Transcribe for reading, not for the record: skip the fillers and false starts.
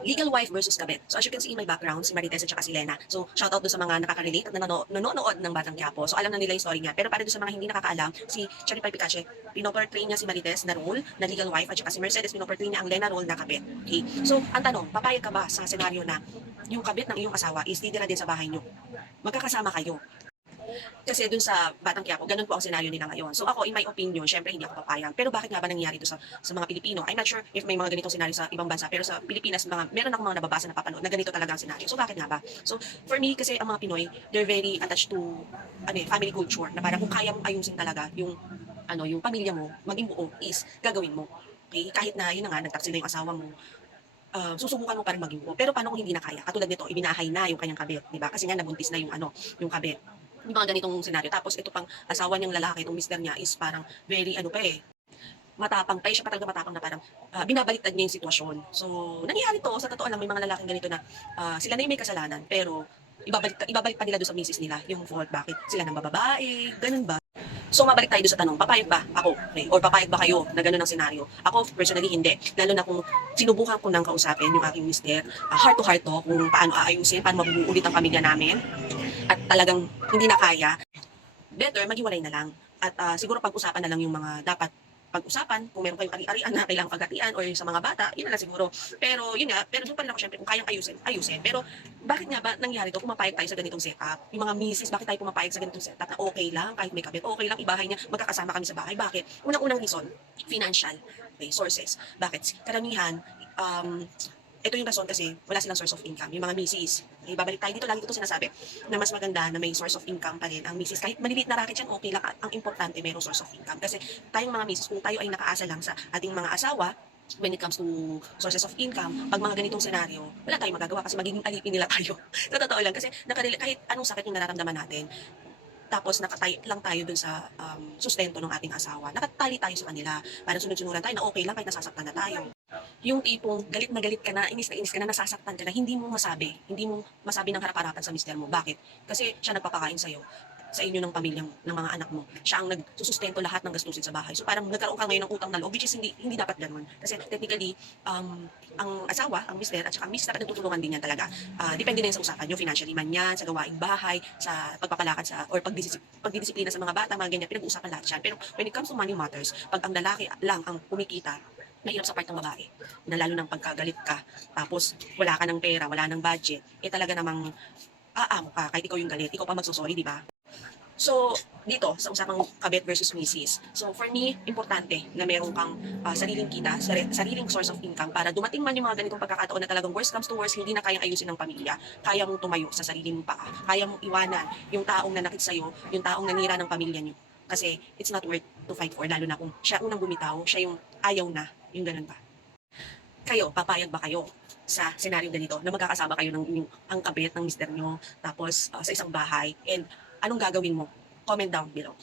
Legal wife versus kabit. So as you can see in my background, si Marites at saka si Lena. So shoutout doon sa mga nakaka-relate at nanonood ng Batang Quiapo. So alam na nila yung story niya. Pero para doon sa mga hindi nakakaalam, si Cherry Pie Picache, pinoportray niya si Marites na role na legal wife at saka si Mercedes pinoportray niya ang Lena role na kabit. Okay? So ang tanong, papayag ka ba sa senaryo na yung kabit ng iyong asawa is titira din sa bahay niyo? Magkakasama kayo. Kasi dun sa Batang Quiapo, ganun po ang senaryo nila ngayon. So ako, in my opinion, syempre hindi ako papayag. Pero bakit nga ba nangyayari ito sa mga Pilipino? I'm not sure if may mga ganitong senaryo sa ibang bansa, pero sa Pilipinas, meron akong mga nababasa na papanood na ganito talaga ang senaryo. So bakit nga ba? So for me, kasi ang mga Pinoy, they're very attached to family culture, na parang kung kaya mong ayusin talaga yung pamilya mo, maging buo is gagawin mo. Okay? Kahit na yun na nga, nagtaksil na yung asawa mo, susubukan mo pa rin maging buo. Pero paano kung hindi na kaya? Katulad nito, ibinahay na yung kanyang kabit, di ba? Kasi nga nabuntis na yung kabit. Yung mga ganitong senaryo. Tapos ito pang asawa niyang lalaki, itong mister niya is parang very matapang tayo siya pa talaga matapang na parang binabaliktad niya yung sitwasyon. So, nangyayari to, sa totoo lang may mga lalaking ganito na sila na yung may kasalanan, pero ibabalik pa nila doon sa misis nila yung fault. Bakit sila nang bababae, ganun ba? So, mabalik tayo doon sa tanong, papayag ba ako? Okay? Or papayag ba kayo na ganun ang senaryo? Ako, personally, hindi. Lalo na kung sinubukan ko nang kausapin yung aking mister, heart to heart to, kung paano aayusin, paano mabubuo ulit ang pamilya namin, at talagang hindi na kaya, better maghiwalay na lang. At siguro pag-usapan na lang yung mga dapat pag-usapan, kung meron kayong ari-arian na kailangang paghatian or sa mga bata, yun na lang siguro. Pero yun nga, pero doon pa rin ako syempre kung kayang ayusin. Pero bakit nga ba nangyari to? Pumapayag tayo sa ganitong setup. Yung mga misis, bakit tayo pumapayag sa ganitong setup na okay lang, kahit may kabit, okay lang ibahay niya, magkakasama kami sa bahay. Bakit? Unang-unang reason, financial sources. Bakit? Karamihan, ito yung rason kasi wala silang source of income. Yung mga misis, babalik tayo dito, lagi ko sinasabi na mas maganda na may source of income pa rin ang misis. Kahit maliliit na racket yan, okay lang. Ang importante, mayroong source of income. Kasi tayong mga misis, kung tayo ay nakaasa lang sa ating mga asawa, when it comes to sources of income, pag mga ganitong senaryo, wala tayong magagawa kasi magiging alipin nila tayo. Sa totoo lang, kasi kahit anong sakit yung nararamdaman natin, tapos nakatay lang tayo dun sa sustento ng ating asawa. Nakatali tayo sa kanila. Parang sunod-sunuran tayo na okay lang kahit nasasaktan na tayo. Yung tipong galit ka na inis ka na, nasasaktan ka na, hindi mo masabi ng harap-harapan sa mister mo. Bakit? Kasi siya nagpapakain sa'yo, sa inyo ng pamilyang ng mga anak mo. Siya ang nagsusustento lahat ng gastusin sa bahay. So parang nagkaroon ka ngayon ng utang na loob, which is hindi dapat ganoon. Kasi technically, ang asawa, ang mister, at saka ang mister, nagtutulungan din yan talaga. Depende din sa usapan nyo, financially man yan, sa gawaing bahay, sa pagpapalakad or pagdidisiplina sa mga bata, mga ganyan, pinag-uusapan lahat yan. Pero when it comes to money matters, pag ang lalaki lang ang kumikita, mahirap sa part ng babae, na lalo ng pagkagalit ka, tapos wala ka ng pera, wala ng budget, talaga namang aamo ka, kahit ikaw yung galit, ikaw pa magsusorry, di ba? So, dito, sa usapang kabit versus misis. So, for me, importante na meron kang sariling kita, sariling source of income para dumating man yung mga ganitong pagkakataon na talagang worst comes to worst, hindi na kayang ayusin ng pamilya. Kaya mong tumayo sa sarili mong paa. Kaya mong iwanan yung taong nanakit sa'yo, yung taong nanira ng pamilya niyo. Kasi it's not worth to fight for, lalo na kung siya unang bumitaw, siya yung ayaw na, yung ganun ba. Kayo, papayag ba kayo sa senaryo ganito na magkakasama kayo ng ang kabit ng mister nyo, tapos sa isang bahay, and anong gagawin mo? Comment down below.